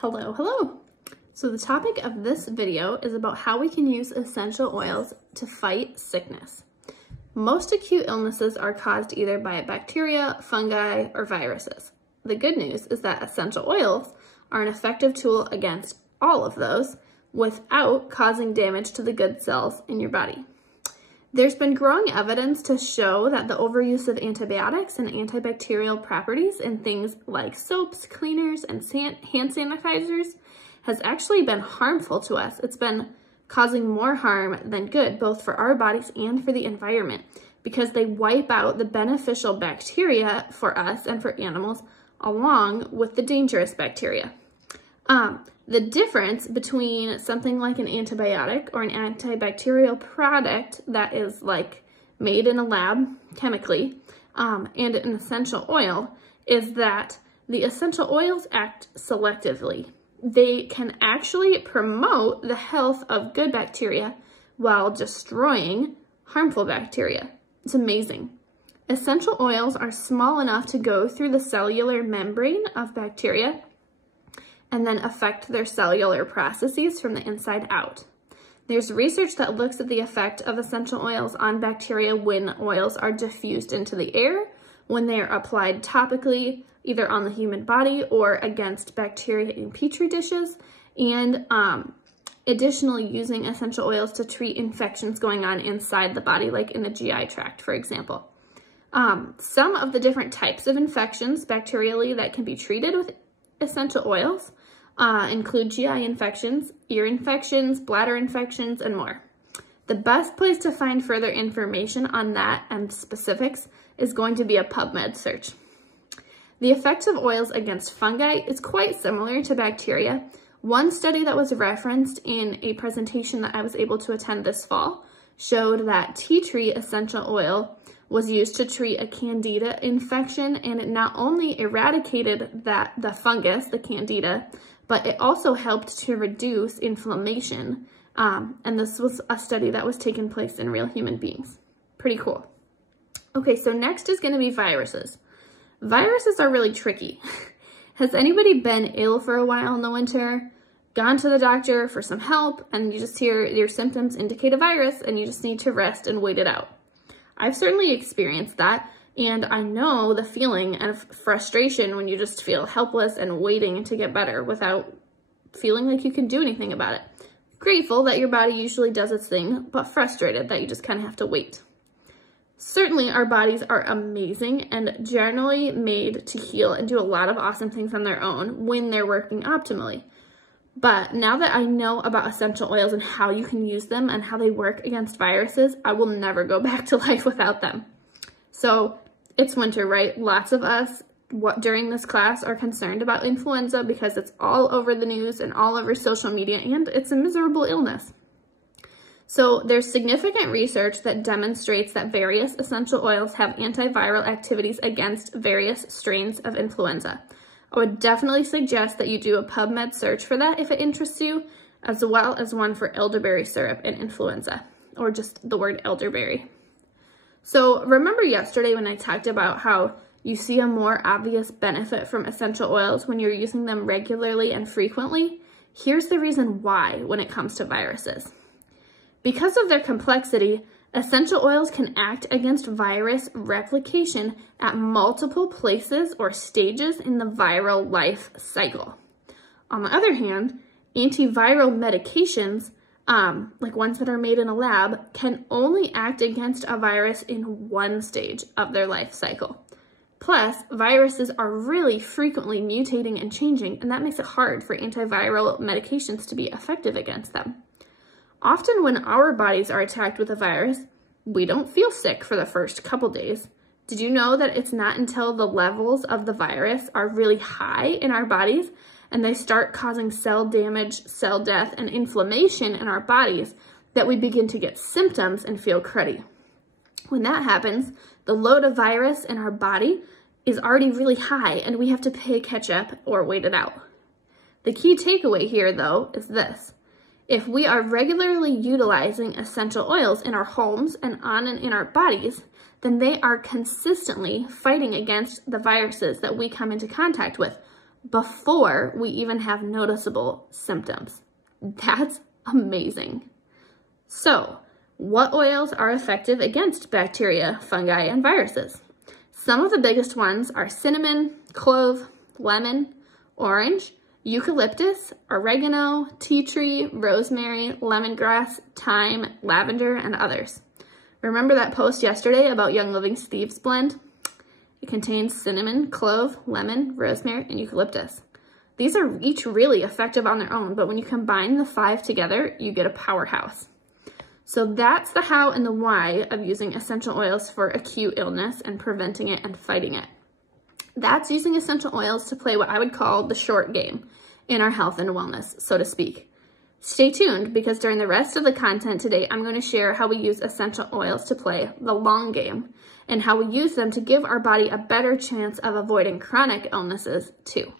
Hello, hello. So the topic of this video is about how we can use essential oils to fight sickness. Most acute illnesses are caused either by bacteria, fungi, or viruses. The good news is that essential oils are an effective tool against all of those without causing damage to the good cells in your body. There's been growing evidence to show that the overuse of antibiotics and antibacterial properties in things like soaps, cleaners, and hand sanitizers has actually been harmful to us. It's been causing more harm than good, both for our bodies and for the environment, because they wipe out the beneficial bacteria for us and for animals along with the dangerous bacteria. The difference between something like an antibiotic or an antibacterial product that is like made in a lab chemically and an essential oil is that the essential oils act selectively. They can actually promote the health of good bacteria while destroying harmful bacteria. It's amazing. Essential oils are small enough to go through the cellular membrane of bacteria and then affect their cellular processes from the inside out. There's research that looks at the effect of essential oils on bacteria when oils are diffused into the air, when they are applied topically, either on the human body or against bacteria in petri dishes, and additionally using essential oils to treat infections going on inside the body, like in the GI tract, for example. Some of the different types of infections bacterially that can be treated with essential oils include GI infections, ear infections, bladder infections, and more. The best place to find further information on that and specifics is going to be a PubMed search. The effects of oils against fungi is quite similar to bacteria. One study that was referenced in a presentation that I was able to attend this fall showed that tea tree essential oil was used to treat a candida infection, and it not only eradicated the fungus, the candida, but it also helped to reduce inflammation. And this was a study that was taking place in real human beings. Pretty cool. Okay, so next is going to be viruses. Viruses are really tricky. Has anybody been ill for a while in the winter, gone to the doctor for some help, and you just hear your symptoms indicate a virus and you just need to rest and wait it out? I've certainly experienced that, and I know the feeling of frustration when you just feel helpless and waiting to get better without feeling like you can do anything about it. Grateful that your body usually does its thing, but frustrated that you just kind of have to wait. Certainly, our bodies are amazing and generally made to heal and do a lot of awesome things on their own when they're working optimally. But now that I know about essential oils and how you can use them and how they work against viruses, I will never go back to life without them. So it's winter, right? Lots of us during this class are concerned about influenza because it's all over the news and all over social media, and it's a miserable illness. So there's significant research that demonstrates that various essential oils have antiviral activities against various strains of influenza. I would definitely suggest that you do a PubMed search for that if it interests you, as well as one for elderberry syrup and influenza, or just the word elderberry. So remember yesterday when I talked about how you see a more obvious benefit from essential oils when you're using them regularly and frequently? Here's the reason why when it comes to viruses. Because of their complexity, essential oils can act against virus replication at multiple places or stages in the viral life cycle. On the other hand, antiviral medications, like ones that are made in a lab, can only act against a virus in one stage of their life cycle. Plus, viruses are really frequently mutating and changing, and that makes it hard for antiviral medications to be effective against them. Often when our bodies are attacked with a virus, we don't feel sick for the first couple days. Did you know that it's not until the levels of the virus are really high in our bodies and they start causing cell damage, cell death, and inflammation in our bodies that we begin to get symptoms and feel cruddy? When that happens, the load of virus in our body is already really high and we have to play catch up or wait it out. The key takeaway here, though, is this. If we are regularly utilizing essential oils in our homes and on and in our bodies, then they are consistently fighting against the viruses that we come into contact with, before we even have noticeable symptoms. That's amazing. So, what oils are effective against bacteria, fungi, and viruses? Some of the biggest ones are cinnamon, clove, lemon, orange, eucalyptus, oregano, tea tree, rosemary, lemongrass, thyme, lavender, and others. Remember that post yesterday about Young Living's Thieves Blend? It contains cinnamon, clove, lemon, rosemary, and eucalyptus. These are each really effective on their own, but when you combine the 5 together, you get a powerhouse. So that's the how and the why of using essential oils for acute illness and preventing it and fighting it. That's using essential oils to play what I would call the short game in our health and wellness, so to speak. Stay tuned, because during the rest of the content today, I'm going to share how we use essential oils to play the long game and how we use them to give our body a better chance of avoiding chronic illnesses too.